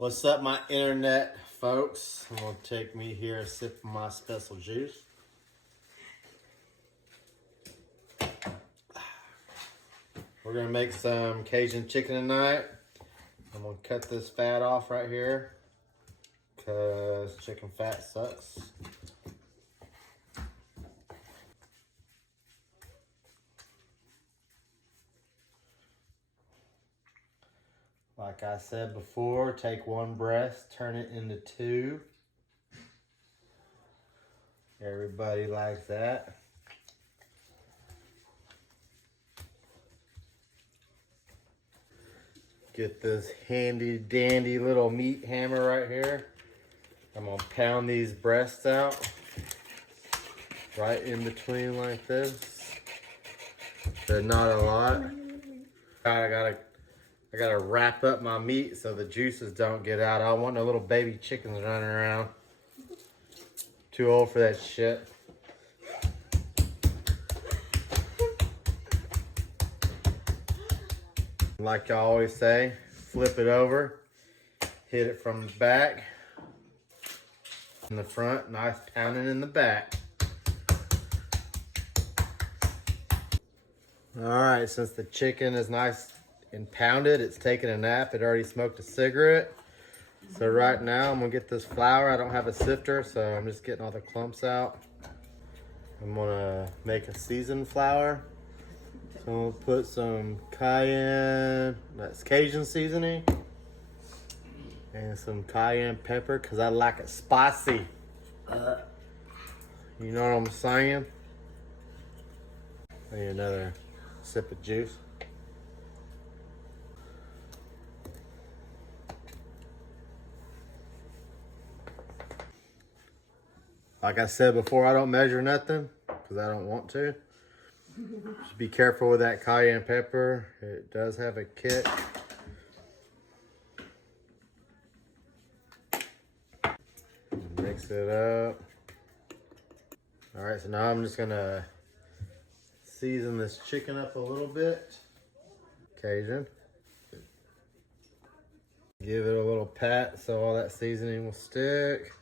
What's up, my internet folks? I'm gonna take me here a sip of my special juice. We're gonna make some Cajun chicken tonight. I'm gonna cut this fat off right here because chicken fat sucks. Like I said before, take one breast, turn it into two. Everybody likes that. Get this handy dandy little meat hammer right here. I'm gonna pound these breasts out right in between like this. They're not a lot. I gotta wrap up my meat so the juices don't get out. I don't want no little baby chickens running around. Too old for that shit. Like I always say, flip it over, hit it from the back, in the front, nice pounding in the back. All right, since the chicken is nice and pounded, it's taking a nap. It already smoked a cigarette. So right now I'm gonna get this flour. I don't have a sifter, so I'm just getting all the clumps out. I'm gonna make a seasoned flour. So I'm gonna put some cayenne, that's Cajun seasoning, and some cayenne pepper because I like it spicy. You know what I'm saying? I need another sip of juice. Like I said before, I don't measure nothing because I don't want to. Just be careful with that cayenne pepper. It does have a kick. Mix it up. All right, so now I'm just gonna season this chicken up a little bit. Cajun. Give it a little pat so all that seasoning will stick.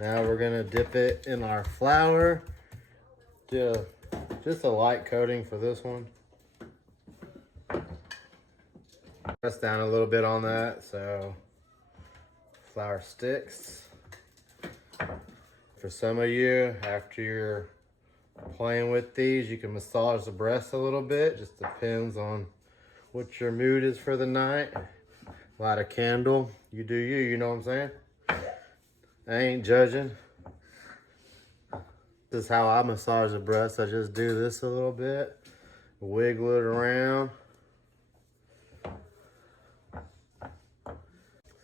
Now we're gonna dip it in our flour. Do just a light coating for this one. Press down a little bit on that so flour sticks. For some of you, after you're playing with these, you can massage the breast a little bit. Just depends on what your mood is for the night. Light a candle. You do you, you know what I'm saying? I ain't judging. This is how I massage the breast. I just do this a little bit, wiggle it around.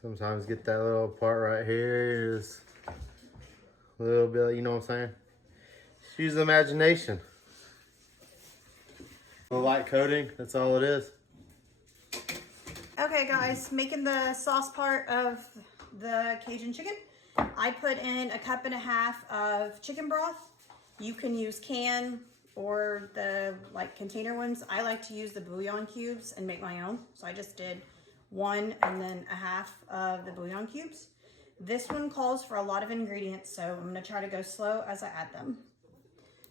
Sometimes get that little part right here, just a little bit, you know what I'm saying? Just use the imagination. A light coating, that's all it is. Okay guys, making the sauce part of the Cajun chicken. I put in 1.5 cups of chicken broth. You can use can or the container ones. I like to use the bouillon cubes and make my own. So I just did 1 and then 1/2 of the bouillon cubes. This one calls for a lot of ingredients, so I'm gonna try to go slow as I add them.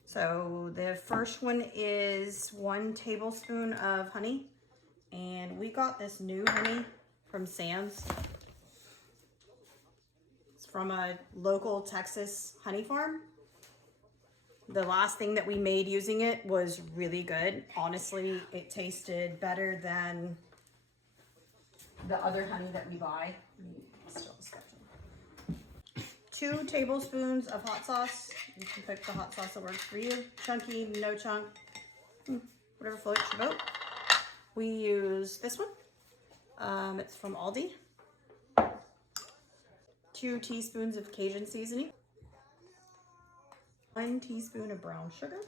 So the first one is 1 tablespoon of honey. And we got this new honey from Sam's. It's from a local Texas honey farm. The last thing that we made using it was really good. Honestly, it tasted better than the other honey that we buy. 2 tablespoons of hot sauce. You can pick the hot sauce that works for you. Chunky, no chunk, whatever floats your boat. We use this one. It's from Aldi. 2 teaspoons of Cajun seasoning. 1 teaspoon of brown sugar.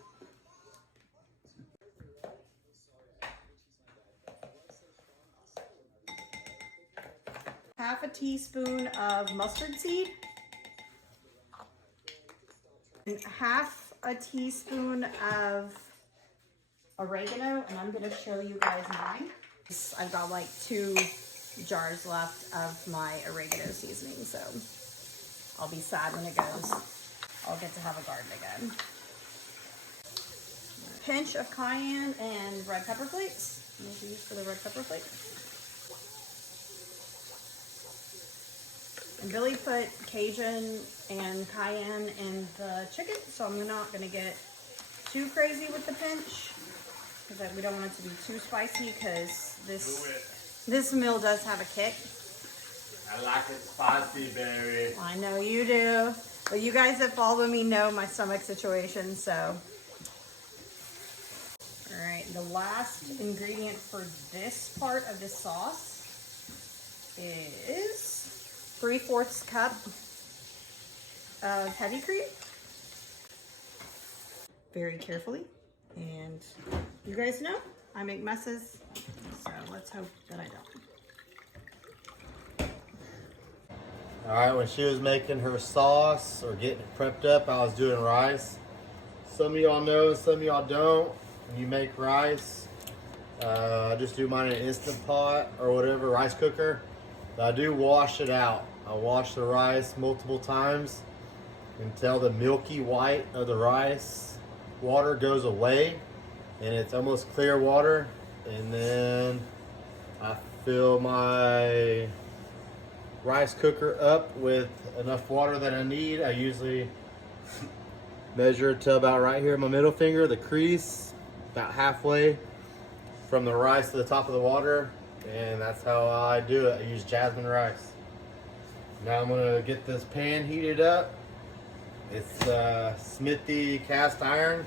Half a teaspoon of mustard seed. And 1/2 a teaspoon of oregano, and I'm gonna show you guys mine. I've got like 2 jars left of my oregano seasoning, so I'll be sad when it goes. I'll get to have a garden again. A pinch of cayenne and red pepper flakes. I'm going to use for the red pepper flakes. And Billy put Cajun and cayenne in the chicken, so I'm not going to get too crazy with the pinch because we don't want it to be too spicy because this meal does have a kick. I like it spicy, baby. I know you do. But you guys that follow me know my stomach situation, so. All right, the last ingredient for this part of this sauce is 3/4 cup of heavy cream. Very carefully. And you guys know, I make messes, so let's hope that I don't. All right, when she was making her sauce or getting it prepped up, I was doing rice. Some of y'all know, some of y'all don't. When you make rice, I just do mine in an Instant Pot or whatever, rice cooker. But I do wash it out. I wash the rice multiple times until the milky white of the rice water goes away and it's almost clear water. And then I fill my rice cooker up with enough water that I need. I usually measure it to about right here in my middle finger, the crease, about halfway from the rice to the top of the water. And that's how I do it. I use Jasmine rice. Now I'm gonna get this pan heated up. It's Smithy cast iron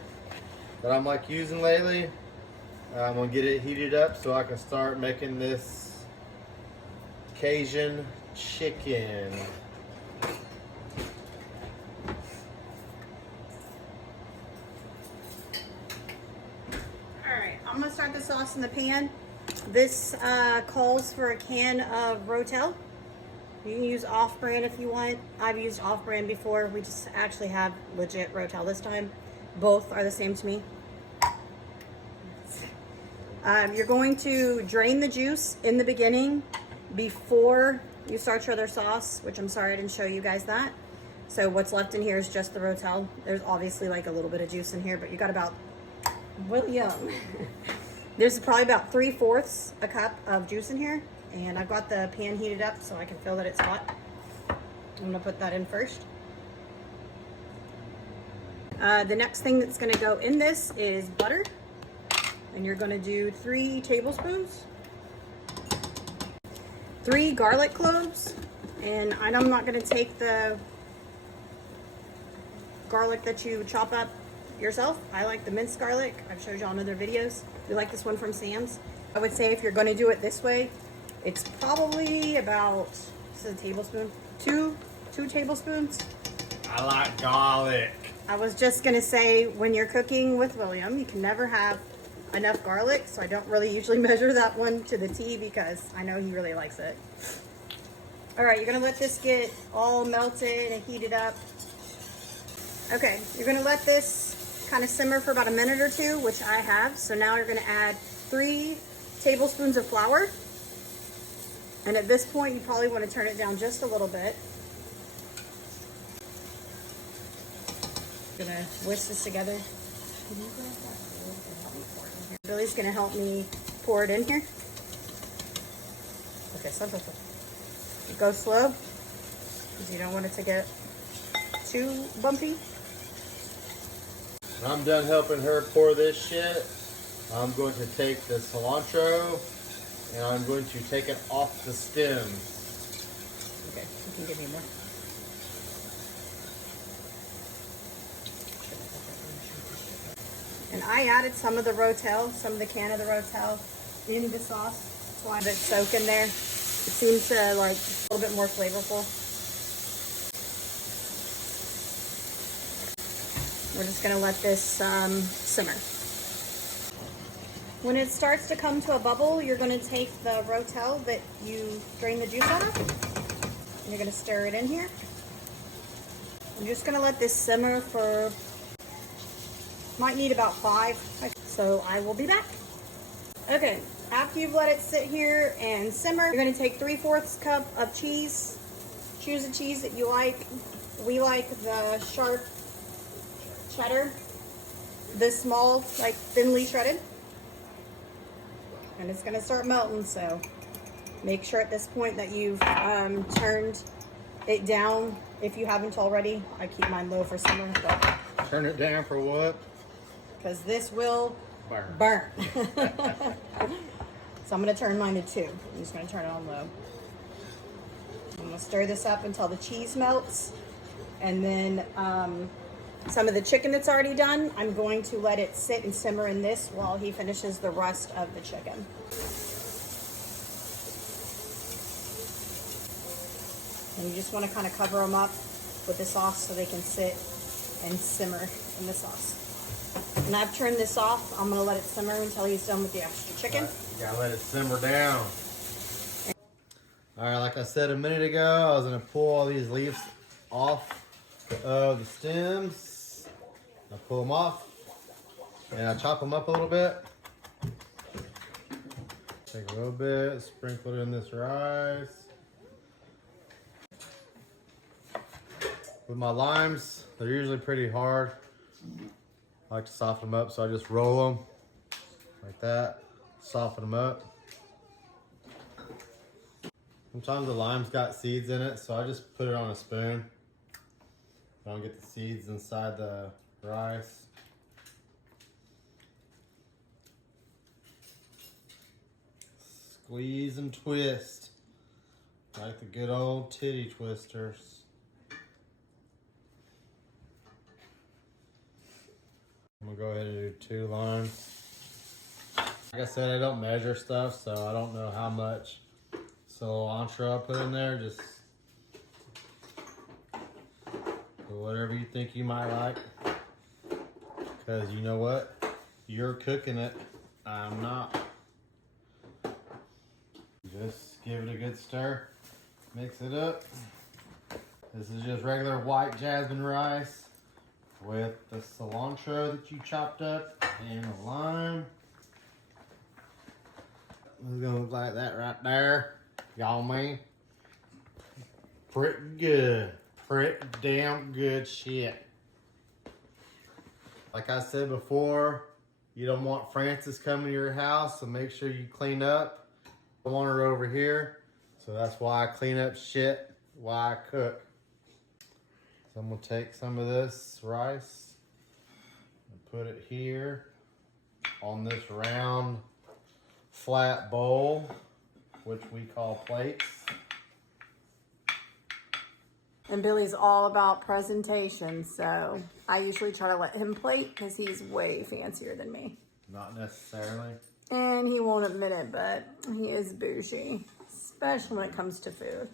that I'm like using lately. I'm gonna get it heated up so I can start making this Cajun chicken. Alright, I'm gonna start the sauce in the pan. This calls for a can of Rotel. You can use off-brand if you want. I've used off-brand before. We just actually have legit Rotel this time. Both are the same to me. You're going to drain the juice in the beginning before you start your other sauce, which I'm sorry I didn't show you guys that. So what's left in here is just the Rotel. There's obviously like a little bit of juice in here, but you got about, well, yum. There's probably about 3/4 a cup of juice in here. And I've got the pan heated up so I can feel that it's hot. I'm gonna put that in first. The next thing that's gonna go in this is butter. And you're gonna do 3 tablespoons. 3 garlic cloves. And I'm not gonna take the garlic that you chop up yourself. I like the minced garlic. I've showed y'all in other videos. We like this one from Sam's. I would say if you're gonna do it this way, it's probably about, this is a tablespoon, 2 tablespoons. I like garlic. I was just gonna say, when you're cooking with William, you can never have enough garlic, so I don't really usually measure that one to the T because I know he really likes it. All right, you're gonna let this get all melted and heated up. Okay, you're gonna let this kind of simmer for about a minute or two, which I have. So now you're gonna add 3 tablespoons of flour. And at this point, you probably want to turn it down just a little bit. I'm gonna whisk this together. Billy's gonna help me pour it in here. Okay, so go slow, because you don't want it to get too bumpy. When I'm done helping her pour this shit, I'm going to take the cilantro and I'm going to take it off the stem. Okay, you can give me more. And I added some of the Rotel, some of the can of the Rotel in the sauce. That's why it's soak in there. It seems to like a little bit more flavorful. We're just gonna let this simmer. When it starts to come to a bubble, you're gonna take the Rotel that you drain the juice out of, and you're gonna stir it in here. I'm just gonna let this simmer for, might need about 5, so I will be back. Okay, After you've let it sit here and simmer, you're gonna take 3/4 cup of cheese. Choose a cheese that you like. We like the sharp cheddar, this small, like thinly shredded. And it's gonna start melting, so make sure at this point that you've turned it down if you haven't already. I keep mine low for summer, but Turn it down for what? because this will Burn. burn. So I'm gonna turn mine to 2. I'm just gonna turn it on low. I'm gonna stir this up until the cheese melts, and then some of the chicken that's already done, I'm going to let it sit and simmer in this while he finishes the rest of the chicken. And you just want to kind of cover them up with the sauce so they can sit and simmer in the sauce. And I've turned this off. I'm going to let it simmer until he's done with the extra chicken. Right, you gotta let it simmer down. All right, like I said a minute ago, I was gonna pull all these leaves off of the stems. I pull them off and I chop them up a little bit. Take a little bit, sprinkle it in this rice. With my limes, they're usually pretty hard. I like to soften them up, so I just roll them like that, soften them up. Sometimes the lime's got seeds in it, so I just put it on a spoon. I don't get the seeds inside the rice. Squeeze and twist, like the good old titty twisters. I'm gonna go ahead and do 2 limes. Like I said, I don't measure stuff, so I don't know how much cilantro I put in there. Just put whatever you think you might like. Because you know what? You're cooking it. I'm not. Just give it a good stir. Mix it up. This is just regular white jasmine rice with the cilantro that you chopped up and the lime. It's gonna look like that right there. Y'all mean? Pretty good. Pretty damn good shit. Like I said before, you don't want Francis coming to your house, so make sure you clean up. I want her over here, so that's why I clean up shit while I cook. So I'm gonna take some of this rice and put it here on this round flat bowl, which we call plates. And Billy's all about presentation, so I usually try to let him plate because he's way fancier than me. Not necessarily. And he won't admit it, but he is bougie, especially when it comes to food.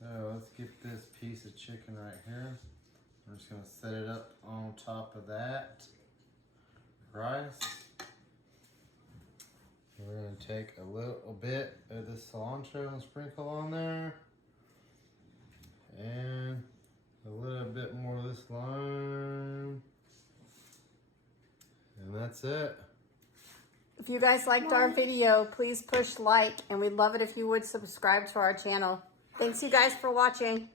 So let's get this piece of chicken right here. I'm just gonna set it up on top of that rice. We're gonna take a little bit of the cilantro and sprinkle on there. And a little bit more of this lime. And that's it. If you guys liked our video, please push like, and we'd love it if you would subscribe to our channel. Thanks you guys for watching.